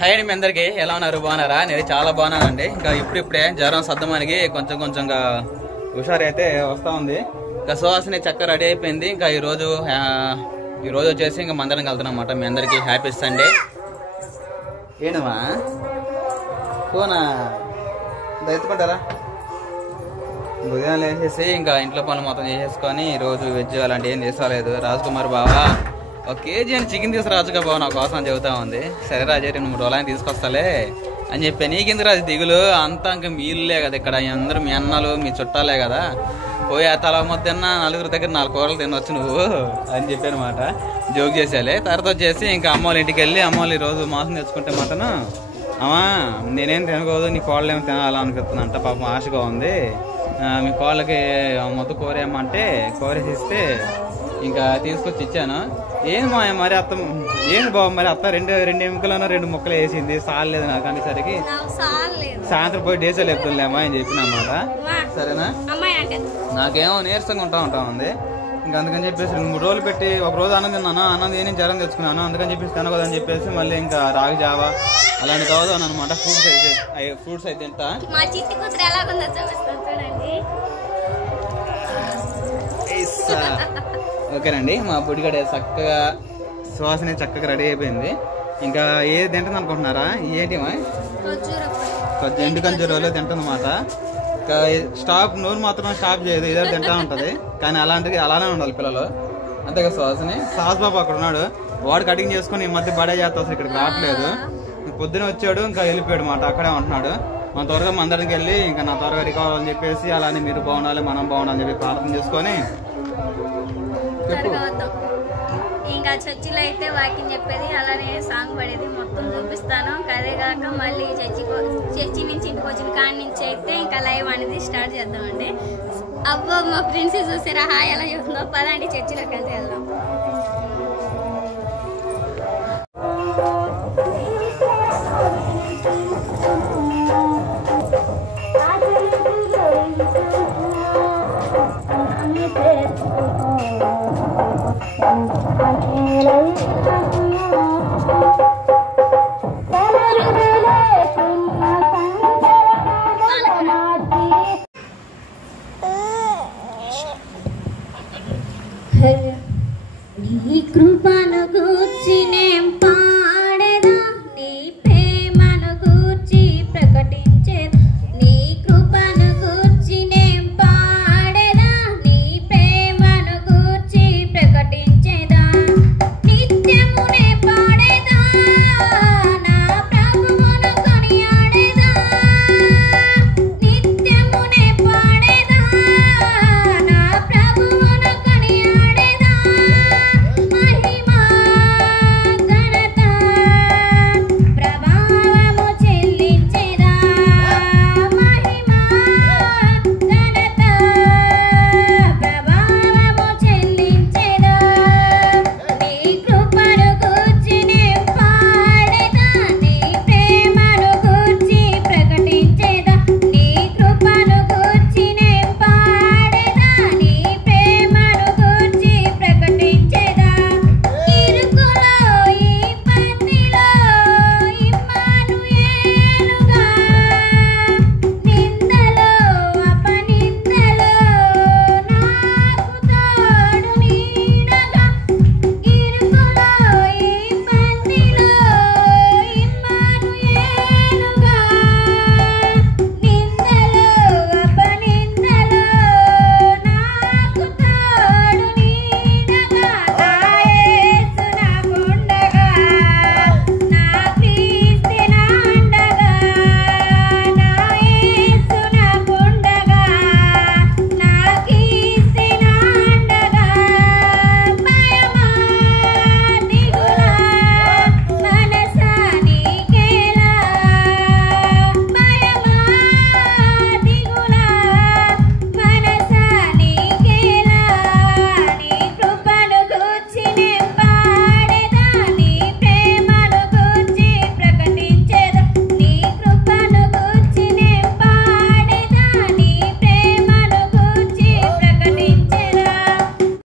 Hi అండి, మీ అందరికి ఎలా ఉన్నారు? బాగున్నారా? నేను చాలా బాగున్నానండి. ఇంకా ఇప్పుడిప్పుడే జ్వరం సర్దమానికి కొంచెంగా హుషారు అయితే వస్తా ఉంది. ఇంకా సువాసన చక్కగా రెడీ అయిపోయింది. ఇంకా ఈరోజు వచ్చేసి ఇంకా మందరం వెళ్తున్నాం అన్నమాట. మీ అందరికి హ్యాపీ సండే. ఏంటమ్మా ఫోనా ఎత్తుకుంటారా? ఉదయం వేసేసి ఇంకా ఇంట్లో పనులు మొత్తం చేసేసుకొని ఈరోజు వెజ్ అలాంటి ఏం చేసుకోలేదు. రాజ్కుమార్ బావా ఒక కేజీ అని చికెన్ తీసుకురాజుగా బావ నా కోసం అని చెబుతా ఉంది. సరే రాజే 2-3 రోజులు తీసుకొస్తాలే అని చెప్పి, నీకెందుకు రాజు దిగులు, అంతా ఇంకా మీరులే కదా ఇక్కడ, అందరూ మీ అన్నలు మీ చుట్టాలే కదా, పోయి ఆ తల మొత్తం నలుగురి దగ్గర 4 కూరలు తినొచ్చు నువ్వు అని చెప్పి అనమాట జోక్ చేసేయాలి. తర్వాత వచ్చేసి ఇంకా అమ్మ వాళ్ళ ఇంటికి వెళ్ళి, అమ్మ వాళ్ళు ఈరోజు మాసం తెచ్చుకుంటే మటను, అమ్మా నేనేం తినకూడదు, నీ కోళ్ళు ఏమో తినాలనుకుంటున్నాంట, పాపం ఆశగా ఉంది, మీ కోళ్ళకి మొత్తం కోరేమంటే కోరేసిస్తే ఇంకా తీసుకొచ్చి ఇచ్చాను. ఏంది మా మరి అత్త, ఏంది బాబు మరి అత్త 2 ఎముకలను 2 ముక్కలు వేసింది, సాలేదు నాకు అనేసరికి సాయంత్రం పోయి డేసే లేపుతుందేమా అని చెప్పిన అన్నమాట. సరేనా, నాకేమో నీరసంగా ఉంటా ఉంది. ఇంకా అందుకని చెప్పేసి 2-3 రోజులు పెట్టి ఒక రోజు అన్నం తిన్నాను, అన్నం నేను జ్వరం తెచ్చుకున్నాను, అందుకని చెప్పేసి తినకూడదని చెప్పేసి మళ్ళీ ఇంకా రాగి జావా అలాంటి తాగుదాను అనమాట. ఫ్రూట్స్ అయితే తింటా. ఓకేనండి, మా బుడిగడ చక్కగా సువాసన చక్కగా రెడీ అయిపోయింది. ఇంకా ఏది తింటుంది అనుకుంటున్నారా? ఏంటి ఎండు ఖర్జూరాలు తింటుందన్నమాట. ఇంకా నోరు మాత్రం స్టాప్ చేయదు, ఇదే తింటా ఉంటది. కానీ అలానే ఉండాలి పిల్లలు, అంతేగా సువాసని. సాస్ బాబు అక్కడ ఉన్నాడు, వాడు కటింగ్ చేసుకుని ఈ మధ్య బడే చేస్తా అసలు ఇక్కడికి రావట్లేదు. పొద్దున వచ్చాడు, ఇంకా వెళ్ళిపోయాడు మాట, అక్కడే ఉంటున్నాడు. మన త్వరగా మందరికి వెళ్ళి ఇంకా నా త్వరగా రికవర్ అని చెప్పేసి, అలానే మీరు బాగుండాలి మనం బాగుండాలని చెప్పి ప్రార్థన చేసుకొని ఇంకా చర్చిలో అయితే వాకింగ్ చెప్పేది, అలానే సాంగ్ పడేది మొత్తం చూపిస్తాను. అదే కాక మళ్ళీ చర్చి నుంచి ఇంటికి వచ్చిన కాడి నుంచి అయితే ఇంకా లైవ్ అనేది స్టార్ట్ చేద్దామండి. అబ్బో మా ఫ్రెండ్స్ చూసారా హాయ్ ఎలా చెప్తుందో, పదండి చర్చిలోకి వెళ్తే వెళ్దాం.